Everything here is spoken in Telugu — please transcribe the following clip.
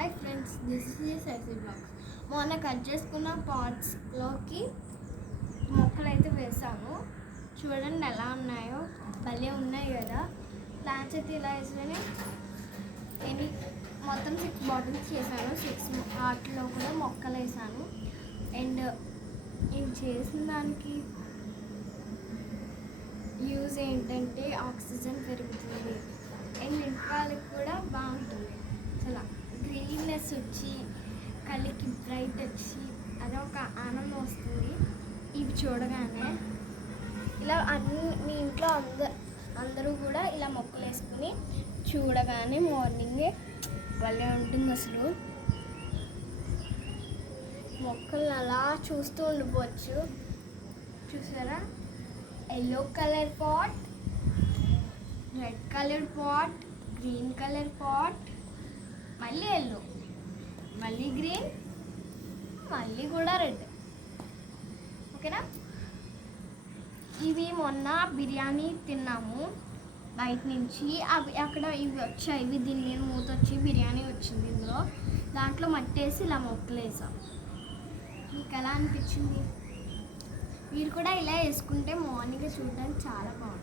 Hi friends, this is Saifi blogs. మొన్న కట్ చేసుకున్న పాట్స్లోకి మొక్కలు అయితే వేసాము. చూడండి ఎలా ఉన్నాయో, భలే ఉన్నాయి కదా. ప్లాంట్స్ అయితే ఇలా వేసుకొని మొత్తం 6 బాటిల్స్ చేశాను. 6 వాటిలో కూడా మొక్కలు వేసాను. అండ్ నేను చేసిన దానికి యూజ్ ఏంటంటే ఆక్సిజన్ పెరుగుతుంది అండ్ ఇంటికాలకి కూడా బాగుంటుంది. అసలు గ్రీన్నెస్ వచ్చి కళ్ళకి బ్రైట్ వచ్చి అదొక ఆనందం వస్తుంది. ఇవి చూడగానే ఇలా మీ ఇంట్లో అందరూ కూడా ఇలా మొక్కలు వేసుకుని చూడగానే మార్నింగే భలే ఉంటుంది. అసలు మొక్కలను అలా చూస్తూ ఉండిపోవచ్చు. చూసారా, yellow colour pot, red colour pot, green colour pot, మళ్ళీ ఎల్లో, మళ్ళీ గ్రీన్, మళ్ళీ కూడా రెడ్. ఓకేనా. ఇవి మొన్న బిర్యానీ తిన్నాము బయట నుంచి. అవి అక్కడ ఇవి వచ్చాయి. ఇవి దీని మీద మూత వచ్చి బిర్యానీ వచ్చింది. ఇందులో దాంట్లో మట్టేసి ఇలా మొక్కలు వేసాం. మీకు ఎలా అనిపించింది? మీరు కూడా ఇలా వేసుకుంటే మార్నింగ్ చూడడానికి చాలా బాగుంటుంది.